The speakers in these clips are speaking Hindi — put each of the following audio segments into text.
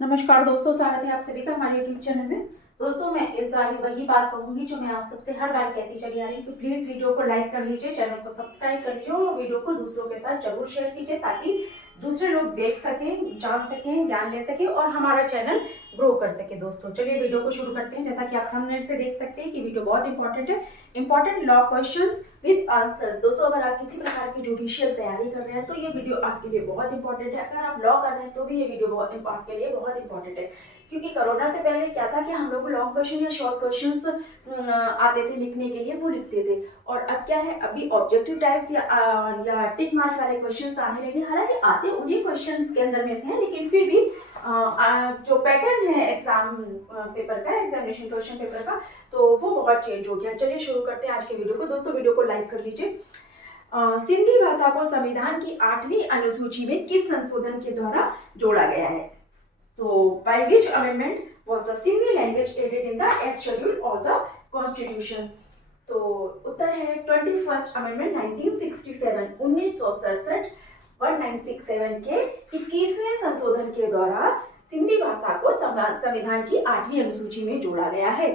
नमस्कार दोस्तों, स्वागत है आप सभी का हमारे यूट्यूब चैनल में। दोस्तों, मैं इस बार भी वही बात कहूंगी जो मैं आप सबसे हर बार कहती चली आ रही हूँ कि प्लीज वीडियो को लाइक कर लीजिए, चैनल को सब्सक्राइब कर लीजिए और वीडियो को दूसरों के साथ जरूर शेयर कीजिए ताकि दूसरे लोग देख सकें, जान सकें, ज्ञान ले सकें और हमारा चैनल ग्रो कर सके। दोस्तों चलिए वीडियो को शुरू करते हैं। जैसा कि आप थंबनेल से देख सकते हैं कि वीडियो बहुत इंपॉर्टेंट है। Important law questions with answers. दोस्तों, अगर आप किसी प्रकार की जुडिशियल तैयारी कर रहे हैं तो ये वीडियो आपके लिए बहुत इंपॉर्टेंट है। अगर आप लॉ कर रहे हैं तो भी ये वीडियो आपके लिए बहुत इंपॉर्टेंट है, क्योंकि कोरोना से पहले क्या था कि हम लोग लॉन्ग क्वेश्चन या शॉर्ट क्वेश्चंस आते थे लिखने के लिए, वो लिखते थे। और अब क्या है, अभी ऑब्जेक्टिव टाइप्स या टिक मार्क्स वाले क्वेश्चंस आने लगे। हालांकि आते उन्हीं क्वेश्चंस के अंदर में से हैं, लेकिन फिर भी जो पैटर्न है एग्जाम पेपर का, एग्जामिनेशन क्वेश्चन पेपर का, तो वो बहुत चेंज हो गया। चलिए शुरू करते हैं आज के वीडियो को। दोस्तों वीडियो को लाइक कर लीजिए। सिंधी भाषा को संविधान की 8वीं अनुसूची में किस संशोधन के द्वारा जोड़ा गया है? तो by which amendment was the Sindhi language added in the 8th schedule of the Constitution? तो उत्तर है 21st अमेंडमेंट 1967 1967 1967 के 21वें संशोधन के द्वारा सिंधी भाषा को संविधान की 8वीं अनुसूची में जोड़ा गया है।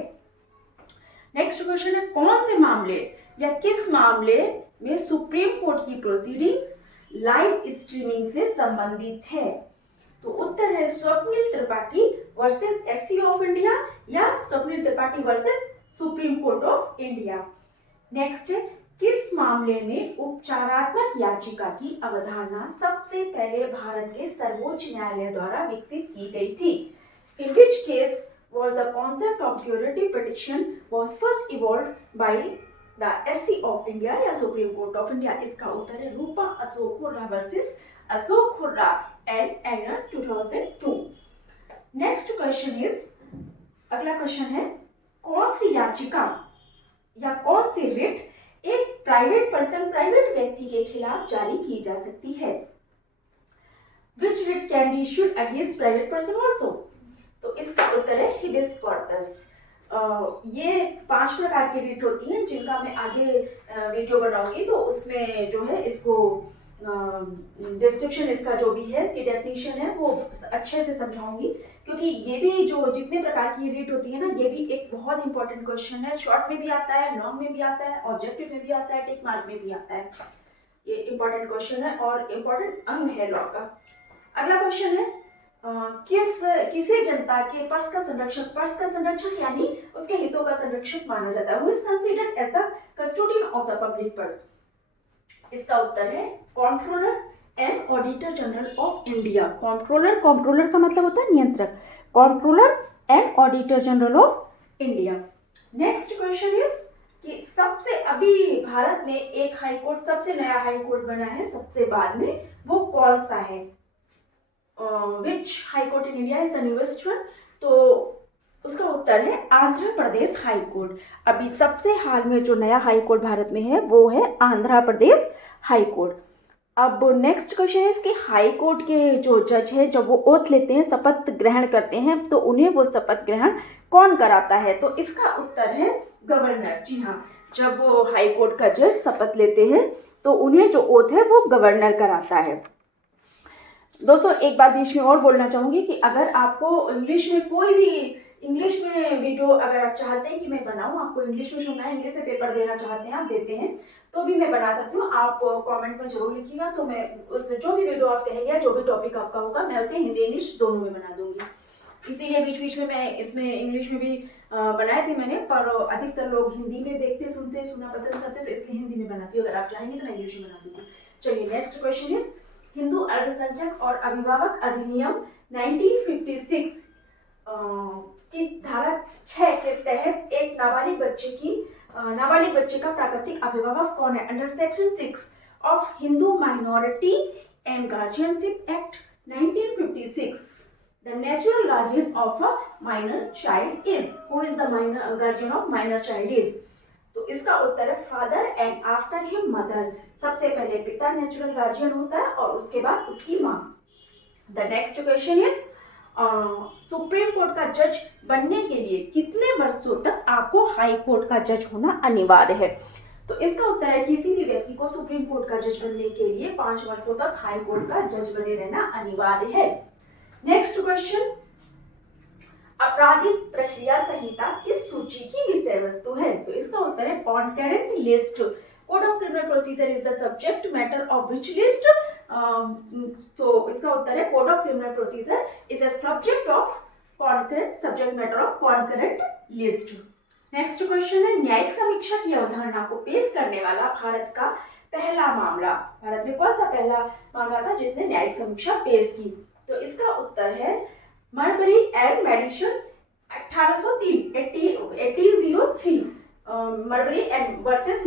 नेक्स्ट क्वेश्चन है, कौन से मामले या किस मामले में सुप्रीम कोर्ट की प्रोसीडिंग लाइव स्ट्रीमिंग से संबंधित है? तो उत्तर है Swapnil Tripathi versus SC of India या Swapnil Tripathi versus Supreme Court of India. Next, किस मामले में उपचारात्मक याचिका की अवधारणा सबसे पहले भारत के सर्वोच्च न्यायालय द्वारा विकसित की गई थी? इन which case was the concept of curative petition was first evolved by the SC of India या Supreme Court of India? इसका उत्तर है रूपा अशोक हुर्रा वर्सेस अशोक हुर्रा एंड एगर 2002। नेक्स्ट क्वेश्चन इज, अगला क्वेश्चन है, कौन सी याचिका या कौन सी रिट एक प्राइवेट पर्सन, प्राइवेट व्यक्ति के खिलाफ जारी की जा सकती है? Which writ can be issued against private person also? तो इसका उत्तर है हिबिस कॉर्पस। ये 5 प्रकार की रिट होती हैं जिनका मैं आगे वीडियो बनाऊंगी, तो उसमें जो है इसको डिस्क्रिप्शन, इसका जो भी है, इसकी डेफिनेशन है, वो अच्छे से समझाऊंगी, क्योंकि ये भी जो जितने प्रकार की रिट होती है ना, ये भी एक बहुत इंपॉर्टेंट क्वेश्चन है। शॉर्ट में भी आता है, लॉन्ग में भी आता है, ऑब्जेक्टिव में भी आता है, टिक मार्क में भी आता है। ये इंपॉर्टेंट क्वेश्चन है और इंपॉर्टेंट अंग है लॉ का। अगला क्वेश्चन है, किसे जनता के पर्स का संरक्षक यानी उसके हितों का संरक्षक माना जाता है? Who is considered as the custodian of the public purse? इसका उत्तर है comptroller and auditor general of India. Comptroller का मतलब होता है नियंत्रक। Comptroller and auditor general of India. Next question is कि सबसे अभी भारत में एक हाई कोर्ट, सबसे नया हाई कोर्ट बना है सबसे बाद में, वो कौन सा है? Which high court in India is the newest one? तो उसका उत्तर है आंध्र प्रदेश हाई कोर्ट। अभी सबसे हाल में जो नया हाई कोर्ट भारत में है वो है आंध्र प्रदेश हाई कोर्ट। अब नेक्स्ट क्वेश्चन है कि हाई कोर्ट के जो जज है, जब वो ओथ लेते हैं, शपथ ग्रहण करते हैं, तो उन्हें वो शपथ ग्रहण कौन कराता है? तो इसका उत्तर है गवर्नर। जी हाँ, जब वो हाई कोर्ट का जज शपथ लेते हैं तो उन्हें जो ओथ है वो गवर्नर कराता है। दोस्तों एक बार बीच में और बोलना चाहूंगी कि अगर आपको इंग्लिश में कोई भी इंग्लिश में वीडियो अगर आप चाहते हैं कि मैं बनाऊं, आपको इंग्लिश में सुनना है, इंग्लिश से पेपर देना चाहते हैं, आप देते हैं, तो भी मैं बना सकती हूँ। आप कमेंट में जरूर लिखिएगा, तो मैं उस जो भी वीडियो आप कहेंगे, जो भी टॉपिक आपका होगा, मैं उसे हिंदी इंग्लिश दोनों में बना दूंगी। इसीलिए बीच बीच में मैं इसमें इंग्लिश में भी बनाए थे मैंने, पर अधिकतर लोग हिंदी में देखते, सुनते, सुनना पसंद करते, तो इसलिए हिंदी में बनाती हूँ। अगर आप चाहेंगे तो मैं इंग्लिश में बना दूंगी। चलिए नेक्स्ट क्वेश्चन इज, हिंदू अल्पसंख्यक और अभिभावक अधिनियम 1956 की धारा 6 के तहत एक नाबालिग बच्चे का प्राकृतिक अभिभावक कौन है? Under section 6 of Hindu minority and guardianship act 1956, the natural guardian of a minor child is, who is the guardian of minor child is? तो इसका उत्तर है father and after him mother. सबसे पहले पिता नेचुरल गार्जियन होता है और उसके बाद उसकी माँ। The next question is, supreme court का जज बनने के लिए कितने वर्षों तक आपको हाई कोर्ट का जज होना अनिवार्य है? तो इसका उत्तर है किसी भी व्यक्ति को सुप्रीम कोर्ट का जज बनने के लिए 5 वर्षों तक हाई कोर्ट का जज बने रहना अनिवार्य है। नेक्स्ट क्वेश्चन, आपराधिक प्रक्रिया संहिता किस सूची की विषय वस्तु है? तो इसका उत्तर है concurrent list. Code of criminal procedure is the subject matter of which list? तो इसका उत्तर है code of criminal procedure is a subject of concurrent, subject matter of concurrent list. Next question है न्यायिक समीक्षा की अवधारणा को पेश करने वाला भारत का पहला मामला। भारत में कौन सा पहला मामला था जिसने न्यायिक समीक्षा पेश की? तो इसका उत्तर है Marbury and Madison 1803 Marbury and versus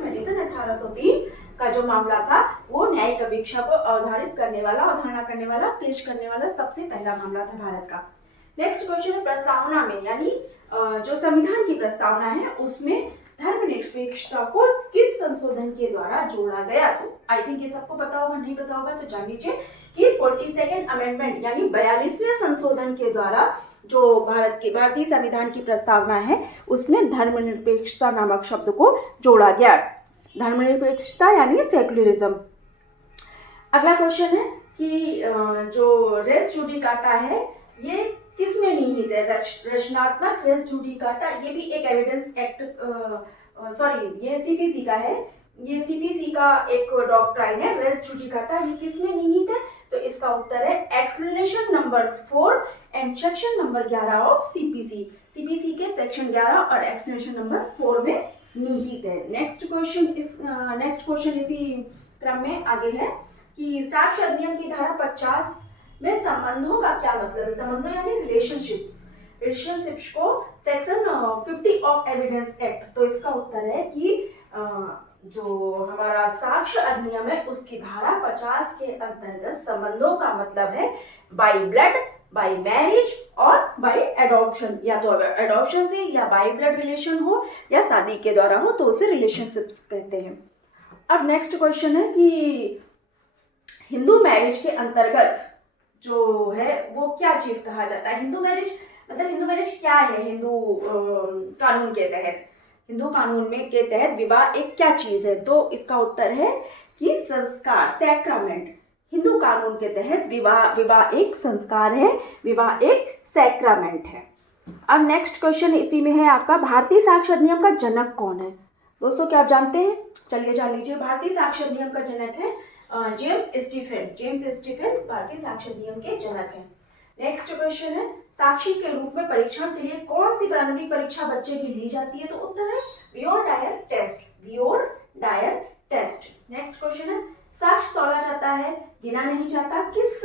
Madison 1803 का जो मामला था वो न्यायिक अपेक्षा को अवधारणा करने वाला पेश करने वाला सबसे पहला मामला था भारत का। नेक्स्ट क्वेश्चन है प्रस्तावना में यानी जो संविधान की प्रस्तावना है उसमें धर्मनिरपेक्षता को किस संशोधन के द्वारा जोड़ा गया? तो आई थिंक ये सबको पता होगा, नहीं पता होगा तो जान लीजिए कि 42nd अमेंडमेंट यानी 42वें संशोधन के द्वारा जो भारतीय संविधान की प्रस्तावना है उसमें धर्मनिरपेक्षता नामक शब्द को जोड़ा गया। धर्मनिरपेक्षता यानी सेक्युलरिज्म। अगला क्वेश्चन है कि जो रेस जुडिकाटा है ये किसमें निहित है? रचनात्मक रेस जुडिकाटा, ये भी एक एविडेंस एक्ट ये सीपीसी का है। ये सीपीसी का एक डॉक्ट्राइन है रेस जुडिकाटा। ये किसमें निहित है? तो इसका उत्तर है explanation number 4 and section number 11 of CPC. CPC के सेक्शन 11 और एक्सप्लेनेशन नंबर 4 में निहित है। नेक्स्ट क्वेश्चन इसी क्रम में आगे है कि साक्ष्य अधिनियम की धारा 50 में संबंधों का क्या मतलब है? संबंधों यानी रिलेशनशिप्स को सेक्शन 50 ऑफ एविडेंस एक्ट। तो इसका उत्तर है कि जो हमारा साक्ष्य अधिनियम है उसकी धारा 50 के अंतर्गत संबंधों का मतलब है बाय ब्लड, बाय मैरिज और बाय एडॉप्शन। या तो एडॉप्शन से या बाय ब्लड रिलेशन हो या शादी के द्वारा हो तो उसे रिलेशनशिप्स कहते हैं। अब नेक्स्ट क्वेश्चन है कि हिंदू मैरिज के अंतर्गत जो है वो क्या चीज कहा जाता है? हिंदू मैरिज क्या है? कानून के तहत, हिंदू कानून में के तहत विवाह एक क्या चीज है? तो इसका उत्तर है कि संस्कार, सैक्रामेंट। हिंदू कानून के तहत विवाह एक संस्कार है, विवाह एक सैक्रामेंट है। अब नेक्स्ट क्वेश्चन इसी में है आपका भारतीय साक्ष्य अधिनियम का जनक कौन है? दोस्तों क्या आप जानते हैं? चलिए जान लीजिए। भारतीय साक्ष्य अधिनियम का जनक है जेम्स स्टीफेन भारतीय साक्ष्य अधिनियम के जनक हैं। नेक्स्ट क्वेश्चन है साक्षी के रूप में परीक्षण के लिए कौन सी प्रारंभिक परीक्षा बच्चे की ली जाती है? तो उत्तर है वियोर डायर टेस्ट। नेक्स्ट क्वेश्चन है साक्ष्य तौला जाता है, गिना नहीं जाता, किस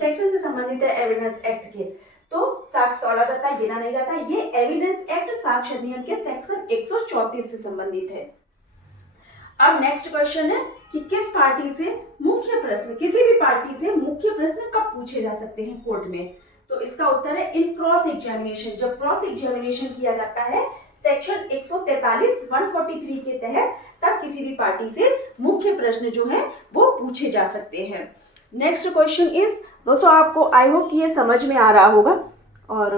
सेक्शन से संबंधित है एविडेंस एक्ट के? तो साक्ष्य तौला जाता है, गिना नहीं जाता, ये एविडेंस एक्ट साक्ष्य अधिनियम के सेक्शन 134 से संबंधित है। अब नेक्स्ट क्वेश्चन है कि किसी भी पार्टी से मुख्य प्रश्न कब पूछे जा सकते हैं कोर्ट में? तो इसका उत्तर है इन क्रॉस एग्जामिनेशन। जब क्रॉस एग्जामिनेशन किया जाता है सेक्शन 143 के तहत, तब किसी भी पार्टी से मुख्य प्रश्न जो है वो पूछे जा सकते हैं। नेक्स्ट क्वेश्चन इज, दोस्तों आपको आई होप कि ये समझ में आ रहा होगा, और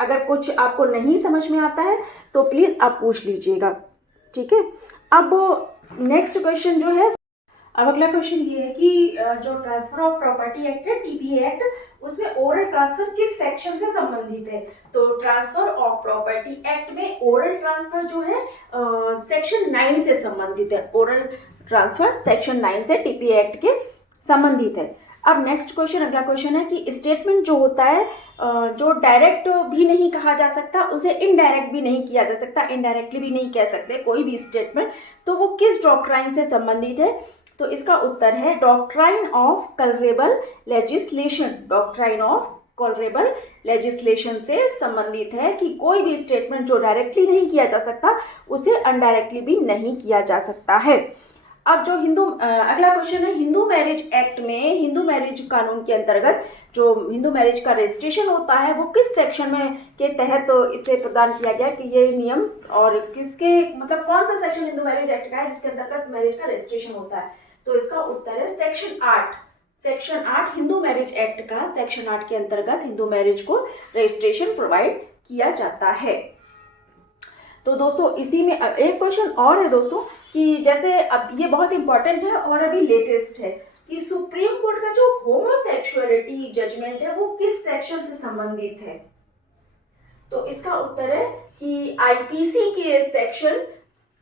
अगर कुछ आपको नहीं समझ में आता है तो प्लीज आप पूछ लीजिएगा, ठीक है। अब नेक्स्ट क्वेश्चन जो है, अब अगला क्वेश्चन ये है कि जो ट्रांसफर ऑफ प्रॉपर्टी एक्ट है टीपीए एक्ट, उसमें ओरल ट्रांसफर किस सेक्शन से संबंधित है? तो ट्रांसफर ऑफ प्रॉपर्टी एक्ट में ओरल ट्रांसफर जो है सेक्शन 9 से संबंधित है। ओरल ट्रांसफर सेक्शन 9 से टीपीए एक्ट के संबंधित है। अब नेक्स्ट क्वेश्चन, अगला क्वेश्चन है कि स्टेटमेंट जो होता है जो डायरेक्ट भी नहीं कहा जा सकता, उसे इनडायरेक्ट भी नहीं किया जा सकता, इनडायरेक्टली भी नहीं कह सकते कोई भी स्टेटमेंट, तो वो किस डॉक्ट्राइन से संबंधित है? तो इसका उत्तर है doctrine of colourable legislation. Doctrine of colourable legislation से संबंधित है कि कोई भी स्टेटमेंट जो डायरेक्टली नहीं किया जा सकता उसे अनडायरेक्टली भी नहीं किया जा सकता है। अब जो अगला क्वेश्चन है हिंदू मैरिज एक्ट में, हिंदू मैरिज कानून के अंतर्गत जो हिंदू मैरिज का रजिस्ट्रेशन होता है वो किस सेक्शन में के तहत इसे प्रदान किया गया कि ये नियम, और किसके मतलब कौन सा सेक्शन हिंदू मैरिज एक्ट का है जिसके अंतर्गत मैरिज का रजिस्ट्रेशन होता है? तो इसका उत्तर है सेक्शन 8 हिंदू मैरिज एक्ट का सेक्शन 8 के अंतर्गत हिंदू मैरिज को रजिस्ट्रेशन प्रोवाइड किया जाता है। तो दोस्तों इसी में एक क्वेश्चन और है दोस्तों कि जैसे अब ये बहुत इंपॉर्टेंट है और अभी लेटेस्ट है कि सुप्रीम कोर्ट का जो होमोसेक्सुअलिटी जजमेंट है वो किस सेक्शन से संबंधित है। तो इसका उत्तर है कि आईपीसी के सेक्शन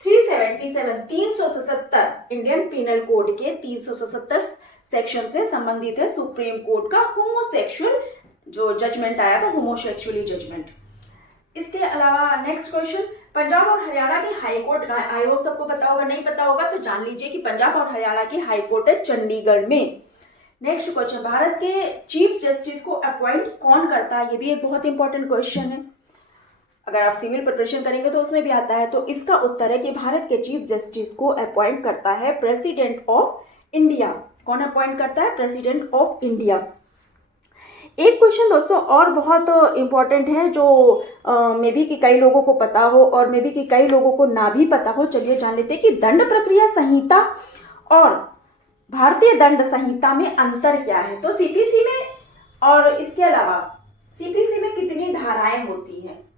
377 इंडियन पीनल कोड के 377 सेक्शन से संबंधित है सुप्रीम कोर्ट का होमोसेक्सुअल जो जजमेंट आया था, होमोसेक्सुअली जजमेंट। इसके अलावा नेक्स्ट क्वेश्चन, पंजाब और हरियाणा के हाई कोर्ट, आई होप सबको पता होगा, नहीं पता होगा तो जान लीजिए कि पंजाब और हरियाणा की हाई कोर्ट है चंडीगढ़ में। नेक्स्ट क्वेश्चन, भारत के चीफ जस्टिस को अपॉइंट कौन करता है, ये भी एक बहुत इंपॉर्टेंट क्वेश्चन है, अगर आप सिविल प्रिपरेशन करेंगे तो उसमें भी आता है। तो इसका उत्तर है कि भारत के चीफ जस्टिस को अपॉइंट करता है प्रेसिडेंट ऑफ इंडिया। कौन अपॉइंट करता है? President of India. एक क्वेश्चन दोस्तों और बहुत इंपॉर्टेंट है जो मे बी कि कई लोगों को पता हो और मे बी कि कई लोगों को ना भी पता हो। चलिए जान लेते हैं कि दंड प्रक्रिया संहिता और भारतीय दंड संहिता में अंतर क्या है। तो सीपीसी में और इसके अलावा सीपीसी में कितनी धाराएं होती हैं?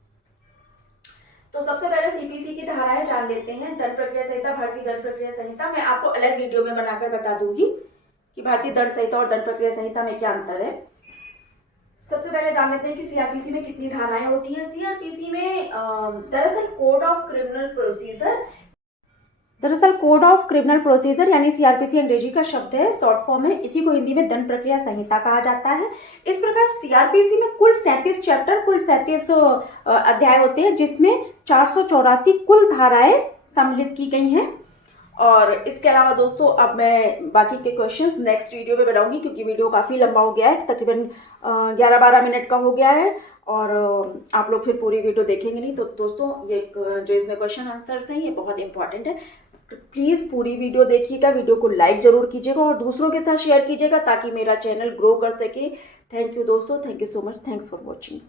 तो सबसे पहले सीपीसी की धाराएं जान लेते हैं। दंड प्रक्रिया संहिता, भारतीय दंड प्रक्रिया संहिता, मैं आपको अलग वीडियो में बनाकर बता दूंगी कि भारतीय दंड संहिता और दंड प्रक्रिया संहिता में क्या अंतर है। सबसे पहले जान लेते हैं कि सीआरपीसी में कितनी धाराएं होती हैं। सीआरपीसी में दरअसल कोड ऑफ क्रिमिनल प्रोसीजर यानी सीआरपीसी अंग्रेजी का शब्द है, शॉर्ट फॉर्म है, इसी को हिंदी में दंड प्रक्रिया संहिता कहा जाता है। इस प्रकार सीआरपीसी में कुल 37 चैप्टर, कुल 37 अध्याय होते हैं, जिसमें 484 कुल धाराएं सम्मिलित की गई हैं। और इसके अलावा दोस्तों अब मैं बाकी के क्वेश्चंस नेक्स्ट वीडियो में बनाऊंगी, क्योंकि वीडियो काफ़ी लंबा हो गया है, तकरीबन 11-12 मिनट का हो गया है और आप लोग फिर पूरी वीडियो देखेंगे नहीं। तो दोस्तों ये जो इसमें क्वेश्चन आंसर्स हैं ये बहुत इंपॉर्टेंट है, प्लीज़ पूरी वीडियो देखिएगा, वीडियो को लाइक जरूर कीजिएगा और दूसरों के साथ शेयर कीजिएगा ताकि मेरा चैनल ग्रो कर सके। थैंक यू दोस्तों, thank you so much, thanks for watching.